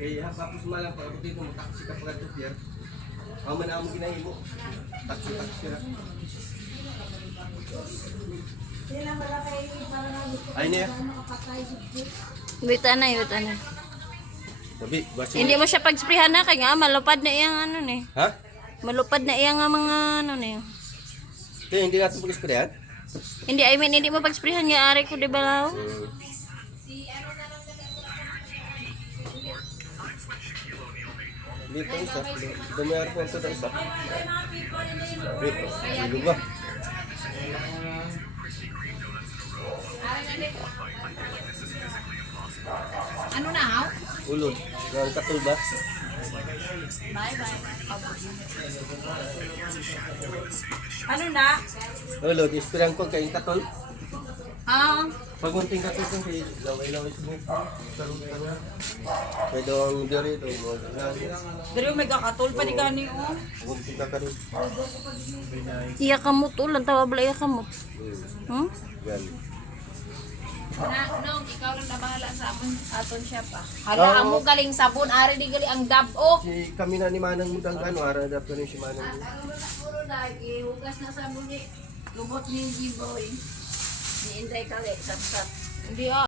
Kaya tapos malang pag dito mo taksi ka pagkat pier. Ang man mo ginahimo. Taksi ra. Ay niya. Wait anay. Sabi, basi. Hindi mo siya pagsprihan na kay nga malupad na iyang ano ni. Ha? Malupad na iyang mga ano ni. Kaya hindi natin pag-sprayan? Hindi, I mean, hindi mo pagsprihan nga ari ko di ba? Hindi pa isa. Dumayar po ito na isa. Wait, silo ba? Ano na ha? Ulod. Ang katul ba? Bye. Ano na? Ulod, ispirang ko kayong katul. Ah, Pag munting katul kang kay laway-laway sa mga. Pwede ang diri ito. Pero may kakatol pa di gani oh. Munting kakarun. iya kamot ulan tawa bala iya kamot. Hmm? Yan. Nong, ikaw lang na bahala sa aton siya pa. Hala, amo galing sabon, ari di gali ang dab oh. Si kami na ni Manang Mudang ano, aradap ko rin si Manang. Puro lagi, hugas na sabon ni. Lumot ni G-boy. Ni Inday Kali, sat-sat. Hindi ah.